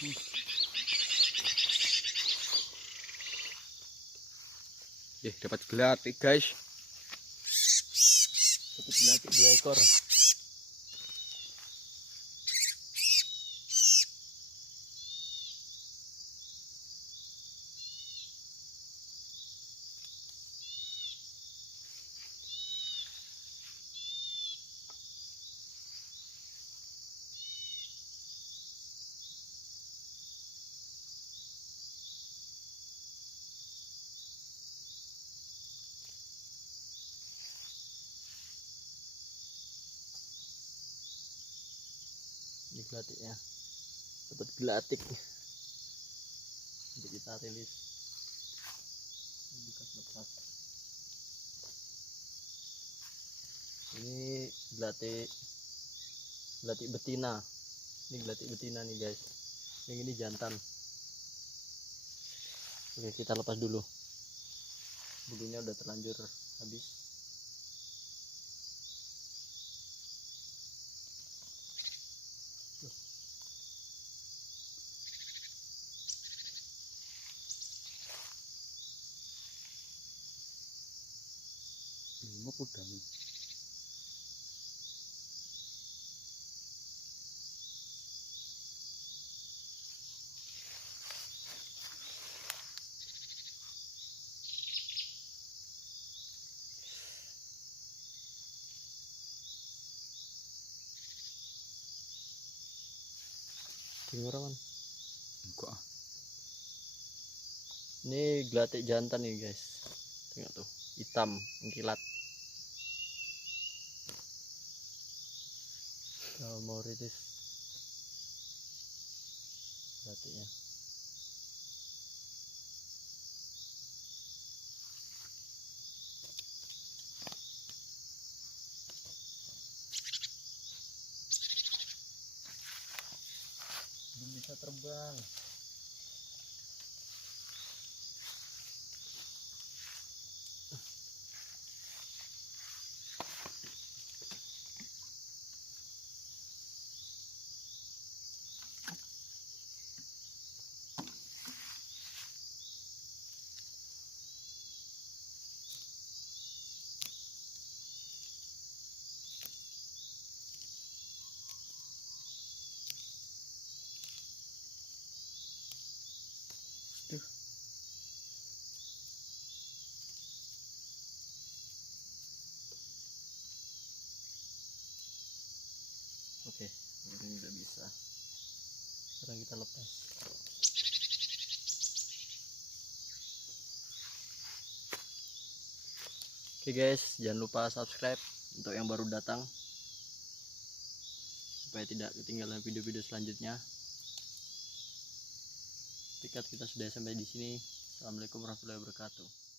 Dapat gelatik guys. Dapat gelatik 2 ekor. Ini gelatiknya, dapat gelatik untuk kita rilis bekas-bekas. Ini gelatik betina. Ini gelatik betina nih guys. Yang ini jantan. Oke, kita lepas dulu. Bulunya udah terlanjur habis. Mau udah nih. Gimana man? Enggak. Ini gelatik jantan nih guys. Tengok tuh, hitam mengkilat. Kalau mau rilis gelatiknya. Belum bisa terbang. Tuh. Oke, ini udah bisa. Sekarang kita lepas. Oke guys, jangan lupa subscribe untuk yang baru datang supaya tidak ketinggalan video-video selanjutnya. Tiket kita sudah sampai di sini. Assalamualaikum warahmatullahi wabarakatuh.